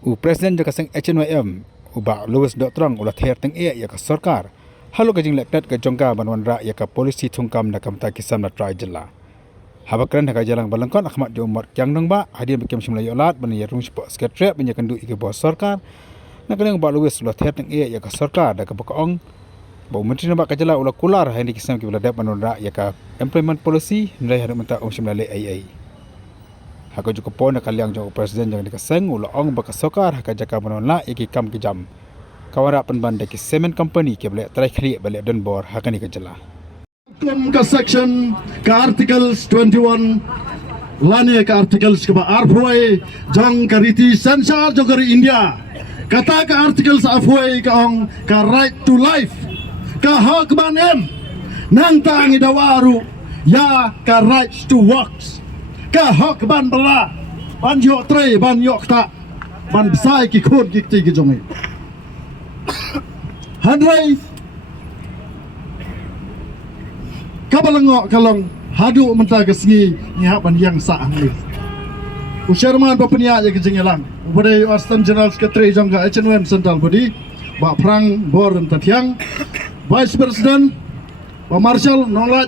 Presiden jaka seng HNYM ubah Louis Doktrang ulah ther teng ya ka sarkar halu ka jing lektat ka jongka banwan ra ya ka polisi thungkam na kam ta kisam na trai jela habakran ka jalang balangkon Ahmad Jomar yang nang ba hadir bekem simlai olat ban ya rung spot sekretariat ban ya kandu ike bos sarkar na kaleng ba Louis ulah ther teng ya ka sarkar da ka pakaong ba menteri na ba ka jela ulah kular hani kisam ki ulah dap banwan ra ya ka employment policy nilai haru menta simlai ai Haka juga pon nak kaliang jauh presiden jangan dikaseng ulah ong baka sokar haka jaka menolak iki kam kejam. Kawara penbanda ki cement company ke boleh try kali balik dan bor haka ni kejela. Ka section ka articles 21 lani ka articles ka arfoi jong kariti sensar jong kari India. Kata ka articles arfoi ka ong ka right to life ka hak ban em nang tangi dawaru ya ka rights to works. Ka hak ban bala ban yok tre ban yok tak ban besai ki khod ki ti ki jongi handrai kabalangok kalong hadu menta ke sengi ni hak ban yang sa ni usherman papania je ke jengelang ubade Assistant General Secretary jongga HNM Central Body ba prang bor dan tatiang Vice President ba Marshal Nolaj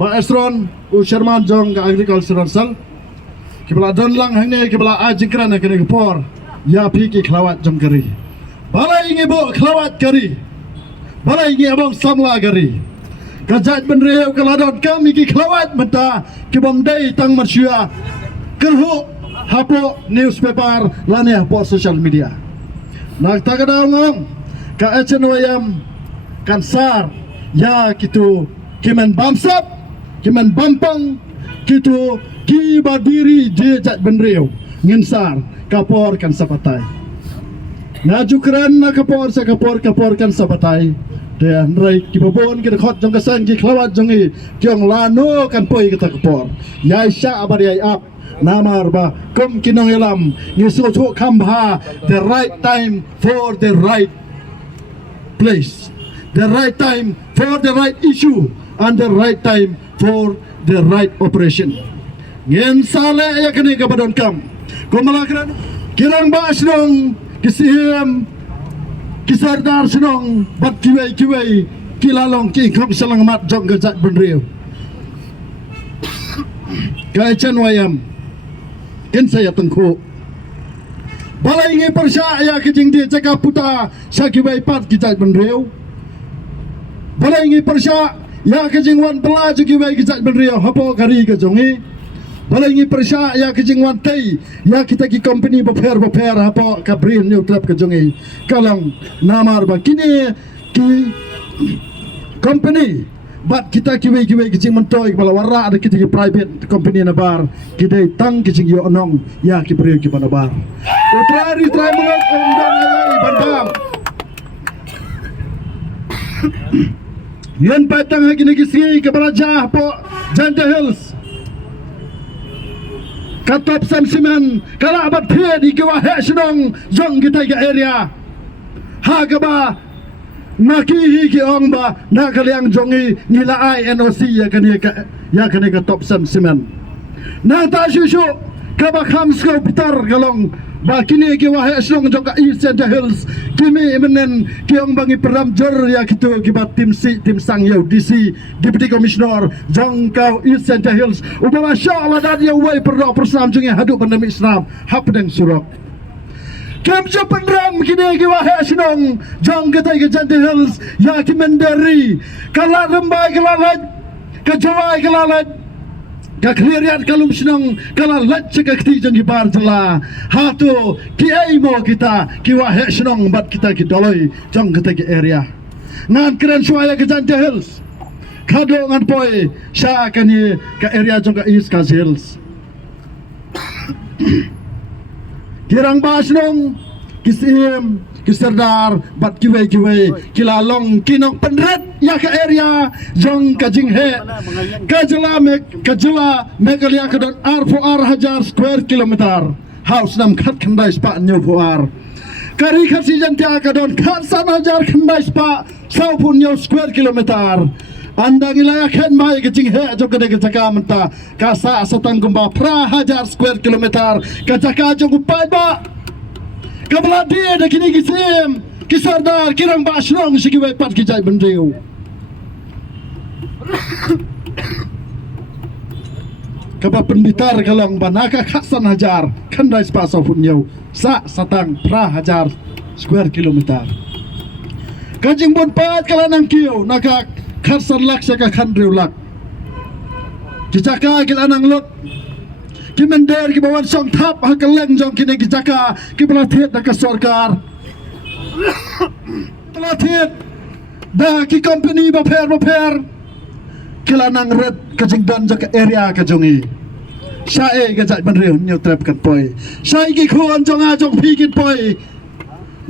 ba Esron Sherman Jong ka agricultural sal kibla don lang hangne kibla ajikran ka ne por ya pi ki khlawat jom kari balai nge bo khlawat kari balai nge abong samla kari kajat benreu kala don kami ki khlawat menta ki bom dai tang marsya kerhu hapo newspaper lane hapo social media nak tagadang ka HNYM kansar ya kitu kimen bamsap kiman bampang kitu ki badiri je jat benreu ngensar kapor kan sapatai najukran na kapor kan sapatai de nrai ki babon ki khot jong kasang ki khlawat jongi kyong lano kan poi kita kapor yai sha abari ai ap namar ba kom kinong elam ngiso chu khambha the right time for the right place, the right time for the right issue and the right time for the right operation. Ngen sale ya kini kepadon kam. Komalakran kirang ba sinong kisihim kisardar sinong bat kiwai kilalong ki kong salang mat jong gajat benriu. Kaican wayam ken saya tengku. Balai nge persya ya kijing di jaga puta sakiwai pat gajat benriu. Balai nge persya ya kejingwan pela juga baik kita benriau hapo kari ke jongi balai ngi persya ya kejingwan tei ya kita ki company beper hapo kabrin new club ke jongi kalang namar ba kini ki company bat kita ki kejing mentoi kepala wara ada kita ki private company na bar kita tang kejing yo onong ya ki priyo ki pada bar utari try mengak ondan ayai bandam Yan patang lagi negisi kepada jah po Janda Hills. Katop Sam Siman kala abad phe di kewa he senong jong kita ke area. Ha kaba maki ki ong ba na kaliang jongi nila ai NOC ya kani ka top Sam Siman. Na ta shushu kaba kham sko pitar galong ba kini ki wahe senong jong ka East Janda Hills kimi imenen ki ong bangi peram jor ya kitu kibat tim sang yau DC Deputy Commissioner jong ka East Janda Hills ubah masyaallah dan ya wai perdo persam jong hadu pandemi Islam hap deng surok kem jo penram kini ki wahe senong jong ka Janda Hills ya kimendari kala rembai kala laj ka jawai kala laj ka cleariat kalum senong kala laj ka kti jong bar jela hatu ki ai mo kita ki wahe senong bat kita ki doloi jong kita ki area ngan keren suaya ke Janda Hills kado ngan poi sha kani ka area jong ka East ka Hills kirang basnong kisim kiserdar bat kiwei kilalong kinong penret ya ke area jong ka jinghe kajela megalia kadon R4R hajar square kilometer house nam khat khandai spa new for kari khat si jantia kadon khat san hajar khandai spa sau pun new square kilometer anda gila kan mai ke jinghe jong ka de jaka menta ka sa satang gumba pra hajar square kilometer ka jaka jong upai ba Kabla dia dah kini kisim kisardar kirang basrong sikiwai pat kijai bendeu. Kabla penbitar kalong banaka khasan hajar khandai spasa punyau sa satang pra hajar square kilometer. Kajing bon pat kalanang kiyo naka khasan lak saka khandreu lak. Kijaka kilanang lot Kimender ki bawan song thap hakaleng jong kini kijaka ki pelatih dak sarkar pelatih dah ki company baper kilanang red kajing dan jaka area kajongi sae gajat benreu new trap kan poi sai ki khon jong a jong phi kin poi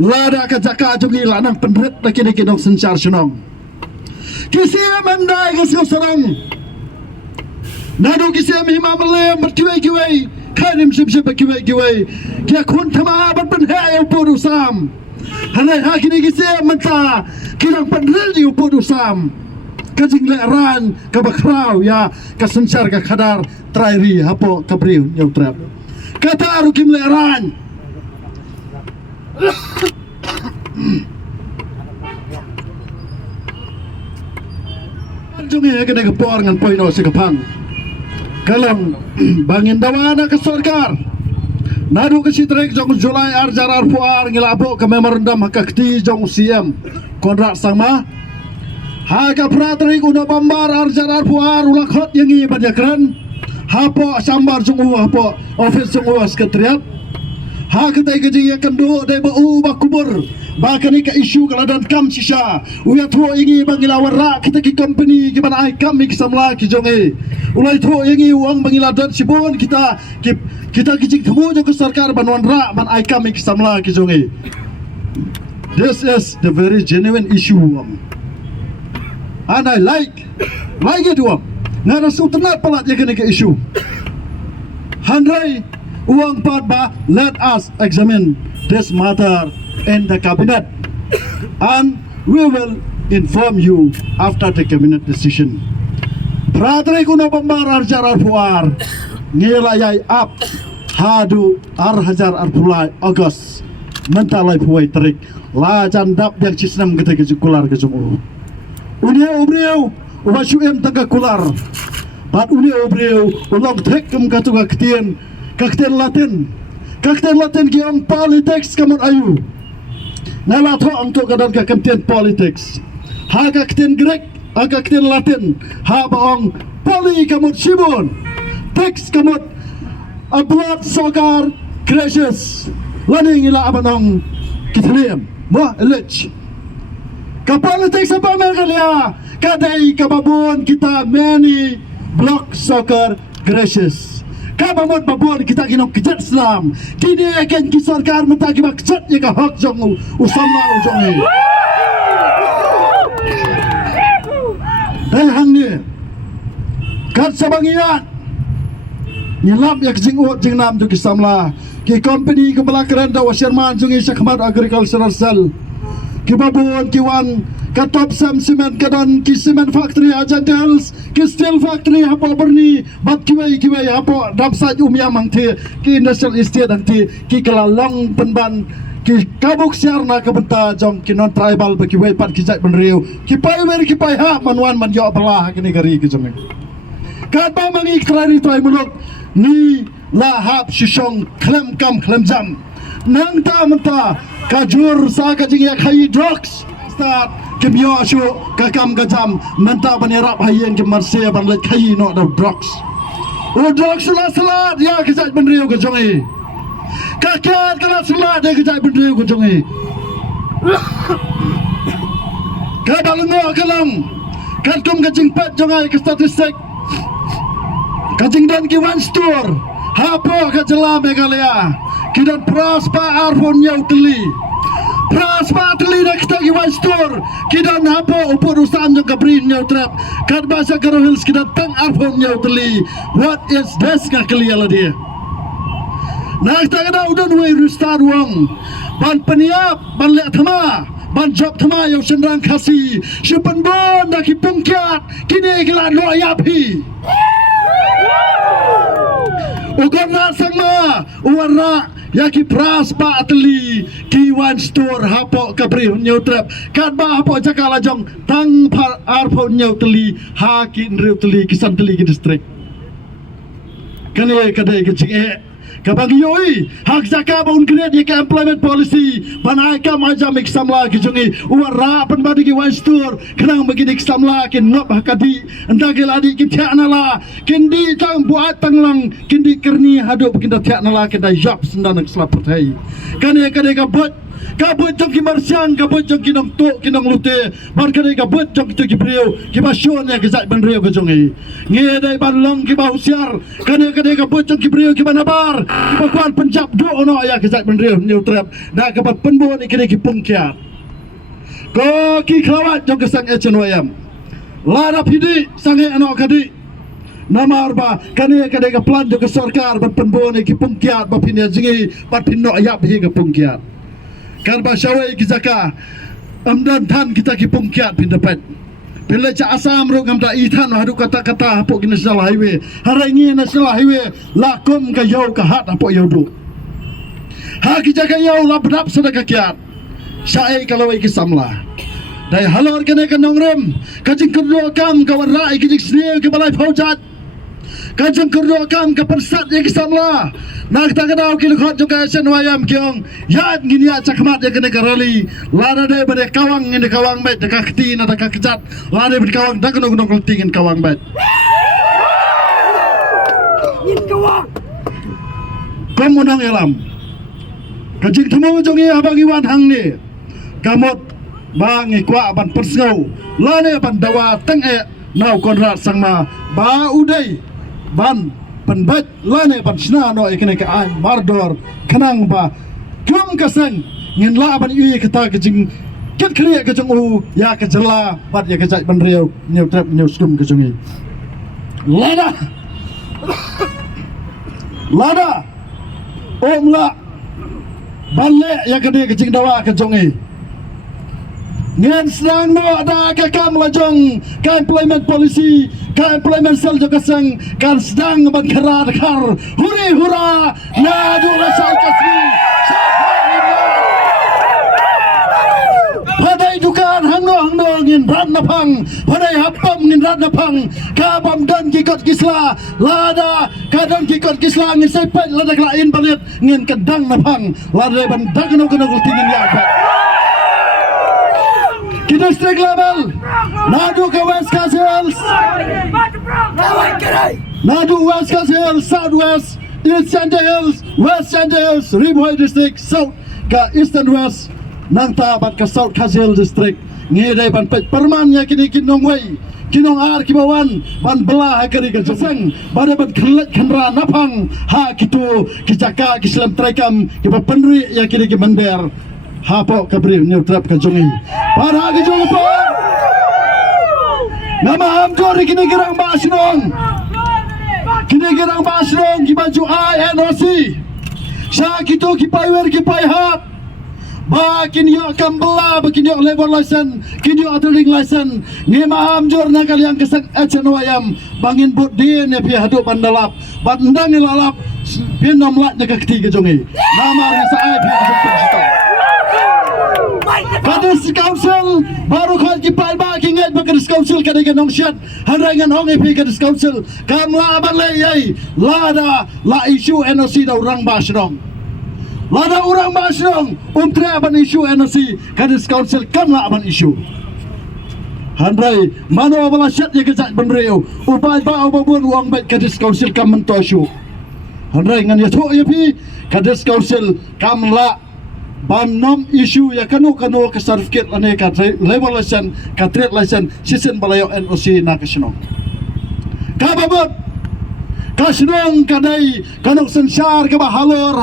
lada kajaka jongi lanang penret dak kini kinong sencar sunong kisia mandai kesau sarang Nado kisah mihma malem berkiwai-kiwai Karim sip-sip berkiwai-kiwai Kia kun thama berpenhai upur usam Hanai hakini kisah mentah Kirang penrel di upur usam Kajing leran kabakrau ya Kasensar ka kadar trairi hapo kabriu nyau trap Kata rukim leran Jungi kena kepor ngan poino sekapang Kalang bangin dawana ke sarkar nadu ke sitrek jong Julai arjar arpuar ngilabo ke memorandum hakakti jong CM kontrak sama haka pratrik uno bambar arjar arpuar ulakhot yangi badakran hapo sambar jong hapo office jong sekretariat haka tai keji yakendo dai ba bakubur bakani ka isu kaladan kam sisa uya tho ingi bangila warra kita ki company ki bana ai kam ki samla ki jonge ulai tho ingi uang bangila dan sibon kita kijing themu jo ke sarkar banwan ra ban ai kam ki samla ki jonge. This is the very genuine issue and I like it ngara sutenat palat yakani ka issue handai uang pat ba let us examine this matter in the cabinet and we will inform you after the cabinet decision. Pradre kuno bambar arjar arpuar ngilayai up hadu hajar arpulai August mentalai puai terik la jandap yang cisnam kita kejukular kejungu unia ubriau ubasuem tangga kular pat unia ubriau ulong tek kem katuga ketien latin ki ang politics kamon ayu Nalato angko kadan ka kemtian politics. Ha ka kten Grek, ha ka kten Latin, ha baong poli kamot sibon. Text kamot a blood soccer crashes. Laning ila abanong kitliam. Mo elich. Ka politics apa mergalia? Kadai kababon kita many block soccer crashes. Kabamon babon kita kinong kejat Islam kini akan kisarkar mentah kibak kejat ya ka hak jong usama ujongi hang ni kat sabangian nyelap ya kejingut jingnam tu kisamla ki company kebelakaran da wasirman jungi Syakmat Agricultural Cell kibabon kiwan katop sam cement kadan ki cement factory ajantels ki steel factory hapo berni bat kiwai hapo damsaj umya mangti ki industrial estate anti ki kelalong penban ki kabuk siarna kebenta jong ki non tribal baki wai pat ki jai benriu ki pai wer ki pai ha manwan man yo belah kini gari ki jong kat ba mangi krari toy muluk ni la hap shishong klem kam klem jam nang ta menta kajur sa kajing ya khai drugs start kemyo asyo kakam gajam menta banirap hayen ke marsia ban let khai no the drugs drugs salat ya kejat benriu ke jongi kakat kala salat ya kejat benriu ke jongi kadalengo kalang katkum kajing pat jongai ke statistik kajing dan ki one store hapo ka jela Meghalaya kidan prospa arfon nyau teli Praspa teli nak kita giwan store kidan hapo upur usam jong kabrin nyau trap kat basa karohils kidan tang arfon nyau teli what is this ka keliala dia nak kita kena udan wei rustar wang ban peniap ban lek thama ban job thama yang senrang kasi syupan bon dak pungkiat kini kelan lo ayapi Ugon na sangma uwarna Yaki pras pa atli ki wan store hapo kabri nyau trap kat ba hapo cakala jong tang par arpo nyau teli ha ki nriu teli kisan teli ki distrik kane kadai ke cing kabang yoi hak zaka baun kreat ye ka employment policy banai ka majam iksamla ki jungi uara pan badi ki wan store kenang bagi iksamla ki ngop hakadi entah ke ladi ki tianala kindi tang buat tanglang kindi kerni hadu kinda tianala kinda jap sendan selapatai kane kane ka bot jong ki marsiang kabut jong ki nong tok ki nong lute bar kane kabut jong ki priu ki ba shon ya ki zat ban riu ka jungi nge dai ban long ki ba usiar kane kabut jong ki priu ki ba nabar ki ba kwan penjap do ono ya ki zat ban riu new trap da ka ba penbo ni kane ki pungkia ko ki klawat jong ki sang HNYM lara pidi sange ano kadi namar ba kane ka plan jong ki sarkar ba penbo ni ki pungkia ba pinya jingi ba pinno ayap hi ka pungkia kan ba syawai ki zaka amdan than kita ki pungkiat pin dapat bila ca asam ro ngam da ithan hadu kata-kata hapo ki national highway harangi national highway lakum ka yau ka hat hapo yau du ha ki jaka yau labdap sedaka kiat syai kalau ki samla dai halor kene ka nongrem ka jing kerdo kam ka warai ki jing sne ki balai faujat ka jing kerdo kam ka persat ye ki samla nak tak kenal kilo khot juga SNYM kiong yat gini ya cakmat ya kena karali lada dai pada kawang ini kawang bet dekat keti na dekat kejat lada pada kawang dak kena gunung keltingin kawang bet pemunang elam kajik temu jongi abang iwan hang ni kamot bang ikwa ban persau lada ban dawa teng nau konrad sangma ba udai ban penbat lane ban sna no ikene ka an mardor kanang ba kum kasang ngin la ban yu kata kejing ket kriya ka jong u ya ka jela bat ya ka jai ban riau new trap new skum ka jongi lada omla balle ya ka de kejing dawa ka jongi ngan sedang no ada ka kam lajong ka employment policy ka employment sel jo kasang kan sedang ban kharar khar huri hura na du rasai kasmi padai dukan hangno ngin rat na phang padai hapam ngin rat na phang ka bam dan ki kot kisla lada ka dan ki kot kisla ngin sai pat lada lain balit ngin kedang na phang lada ban dagno kono tingin ya ki district level nadu ke West Hills nadu West Hills Southwest East Central Hills West Central Hills Ribuai district South ke Eastern West nang tabat ke South Hills district ngedai ban pet permannya kini kinong wei kinong ar kibawan ban belah kari ke jaseng pada ban khalat khanra napang ha kitu kijaka kislam trekam kiba penri ya kini ki mender hapo kabri new trap ka jongi para ka jongi pa nama hamjor kini gerang basnong ki baju INOC sya kitu ki paiwer ki paihap ba kini yo kambela ba kini yo labor license kini yo drilling license ngi maham jor na kalian kesak HNYM bangin bot dia ne pi hadu bandalap bandang lalap pinam lat dekat ketiga jongi nama rasa ai pi kesak Kadis Council baru khat ki palba ki ngai ba Kadis Council kada ke nong syat harangan hong epi Kadis Council kam la ban le yai lada la isu NOC da urang basrong lada urang basrong umtre ban isu NOC Kadis Council kam la ban isu handrai mano bala syat ye kejat ban reu upai ba obon wang bet Kadis Council kam mento isu handrai ngan ya tho epi Kadis Council kam la ban nom isu ya kanu ke certificate ane ka labor license ka trade license sisen balayo NOC na kasino ka babot kasnong kadai kanong sensar ka ba halor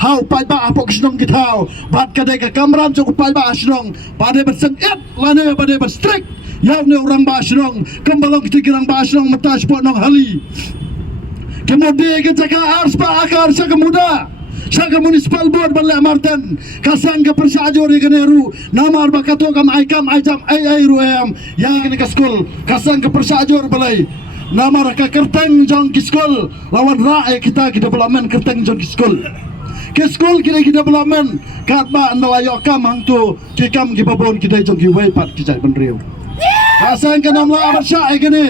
hau pai ba apok kasnong gitau bat kadai ka kamram jok pai ba asnong pade berseng et lane pade berstrik yaw ne orang ba asnong kambalong kitirang ba asnong matas po nong hali kemudian kita ka ars pa akar sa kemuda Saka municipal board balai Martin kasang ke persajor yang neru namar bakato kam aikam aijam ai ruam yang kena ke school kasang ke persajor balai namar ka kerteng jong ki school lawan rae kita development kerteng jong ki school ke school kita development kat ba nalayok kam hang tu ki kam ki babon kita jong ki wei pat ki jai ban riu asang ke nam la amat sya ke ni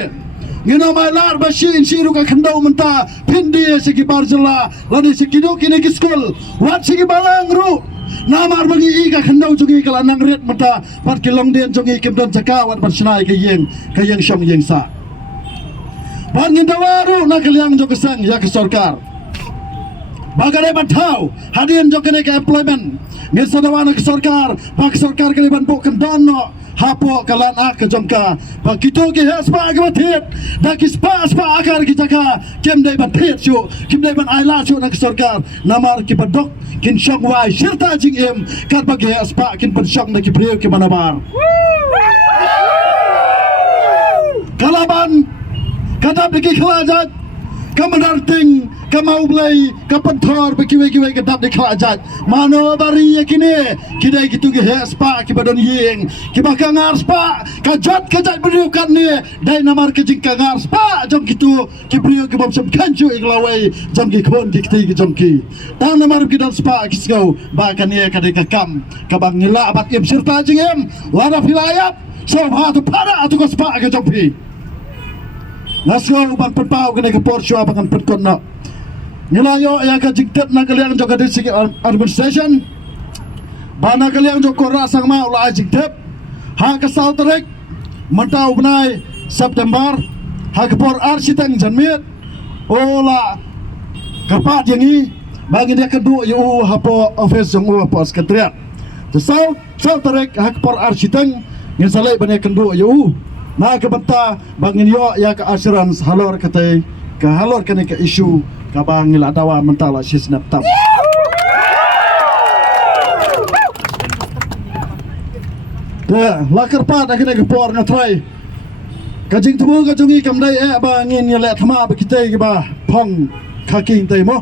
ngino mai lar ba shi in shiru ka khandau menta phindi se ki bar jala lani se ki do ki ne ki school wat se ki balang ru namar bagi i ka khandau jongi kala nang ret menta pat ki long den jongi kim don chaka wat ban snai ke yeng shong yeng sa ban ngin dawaru na kaliang jo kesang ya ke sarkar bagare bantau hadian jo kene ke employment ngin sadawana ke sarkar pak sarkar ke ban bok don no hapo kalan ak ke jongka pak kito ke haspa ke batit da ki spa akar ki jaka kem dai batit chu kim dai ban aila chu na ke sarkar namar ki badok kin shong wai shirta jing em kat bagi haspa kin ban shong na ki priyo ki manabar kalaban kadap diki kelajat kamanarting kamau blai kapanthor bekiwe kadap diki kelajat mano bari yakini kidai gitu ge spa ki badon yeng ki bakangar spa kajat beriukan ni dai namar ke jingkangar spa jom gitu ki beriu ki bom sam kanju iglawai jom ki khon ki kti ki jom ki tang namar ki dan spa ki skau ba kan ye kadai kakam kabang ngila abat im sirta jingem wara filayap so ha tu para atu ko spa ke jom pi Nasko ban perpau kena ke Porsche akan perkon nak. Nilayo ya ka jingtet na kaliang jo ka district administration. Bana kaliang jo kora sang ma ulah jingtet. Ha ka sautrek mentau benai September ha ka por architect janmit. Ola kapat yangi bagi dia kedua yu hapo office jong hapo sekretariat. The sautrek ha ka por architect yang salai bani kedua yu na ke benta bangin yo ya ke assurance halor kate ke halor kene ke isu ka bangil adawa mentala sisnap tam ya lakar pat akene ke por ngatrai kajing tubu ka jungi kamdai bangin ye le thama be kite ke ba phong khaking tai mo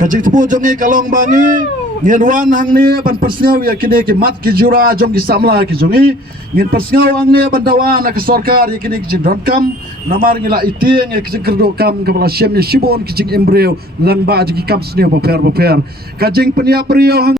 kajing tubu jungi kalong bangi ngin wan hang ni ban persngau ya kini ki mat ki jura jong ki samla ki jongi ngin persngau hang ni ban dawan ke sarkar ya kini ki don kam namar ngila iting ya ki kerdo kam ke bala syem ni shibon ki jing embryo lang ba ki kam sne paper kajing penia brio